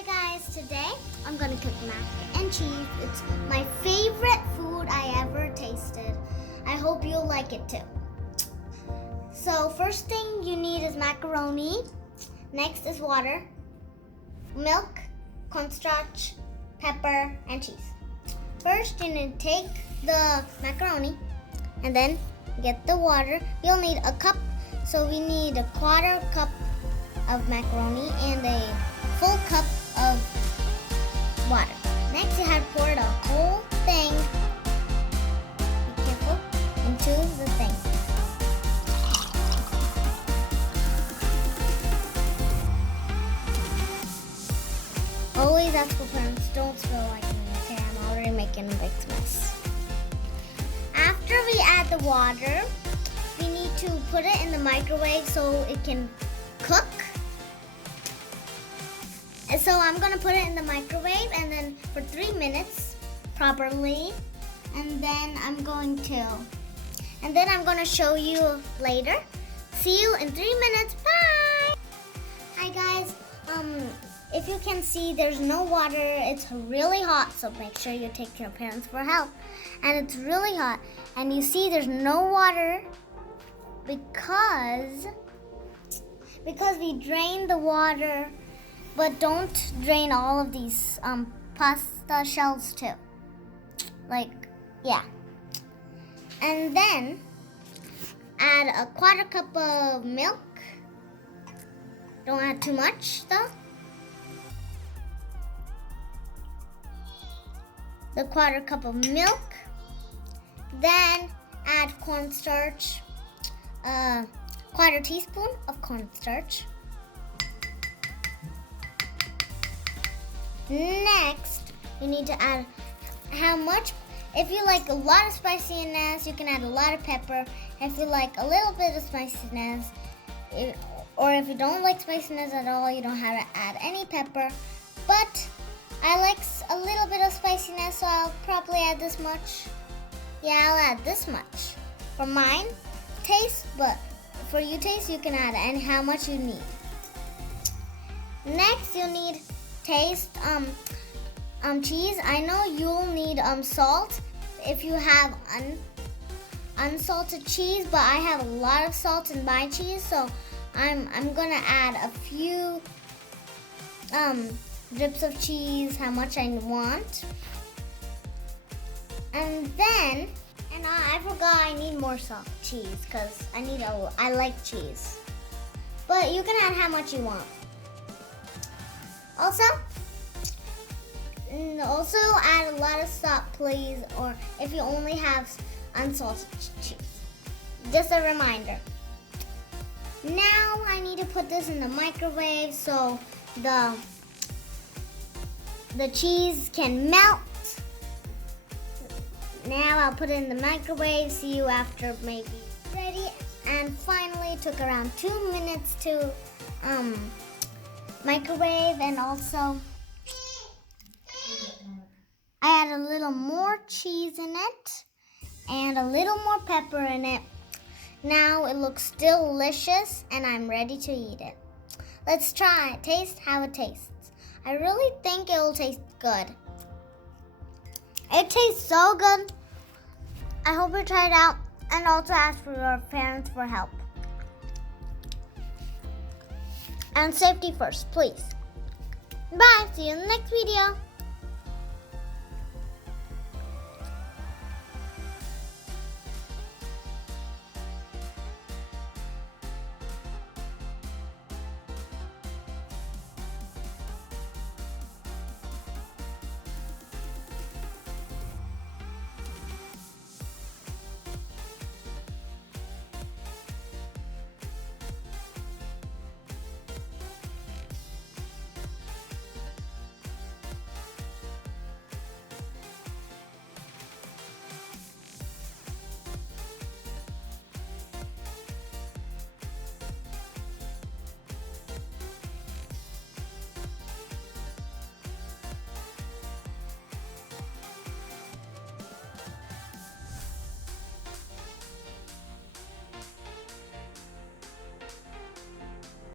Hi guys, today I'm gonna cook mac and cheese. It's my favorite food I ever tasted. I hope you'll like it too. So first thing you need is macaroni. Next is water, milk, cornstarch, pepper, and cheese. First you need to take the macaroni and then get the water. You'll need a cup, so we need a quarter cup of macaroni and a full cup of water. Next you have to pour the whole thing, be careful, into the thing. Always ask for parents, don't spill like me, okay? I'm already making a big mess. After we add the water, we need to put it in the microwave so it can cook. And so I'm gonna put it in the microwave and then for 3 minutes properly. And then I'm going to show you later. See you in 3 minutes. Bye. Hi guys. If you can see, there's no water. It's really hot, so make sure you take your parents for help. And it's really hot. And you see there's no water because we drained the water. But don't drain all of these pasta shells too. Yeah. And then add a quarter cup of milk. Don't add too much though. The quarter cup of milk. Then add cornstarch, quarter teaspoon of cornstarch. Next, you need to add how much. If you like a lot of spiciness, you can add a lot of pepper. If you like a little bit of spiciness, or if you don't like spiciness at all, you don't have to add any pepper. But I like a little bit of spiciness, so I'll probably add this much. Yeah, I'll add this much. For mine taste, but for you taste, you can add and how much you need. Next, you need taste cheese. I know you'll need salt if you have unsalted cheese, but I have a lot of salt in my cheese, so I'm gonna add a few drips of cheese, how much I want. And then I forgot I need more salt cheese because I like cheese. But you can add how much you want. Also add a lot of salt, please, or if you only have unsalted cheese. Just a reminder. Now I need to put this in the microwave so the cheese can melt. Now I'll put it in the microwave. See you after maybe ready. And finally, it took around 2 minutes to microwave, and also I add a little more cheese in it and a little more pepper in it. Now it looks delicious and I'm ready to eat it. Let's try it. Taste how it tastes. I really think it will taste good. It tastes so good. I hope you try it out and also ask for your parents for help. And safety first, please. Bye. See you in the next video.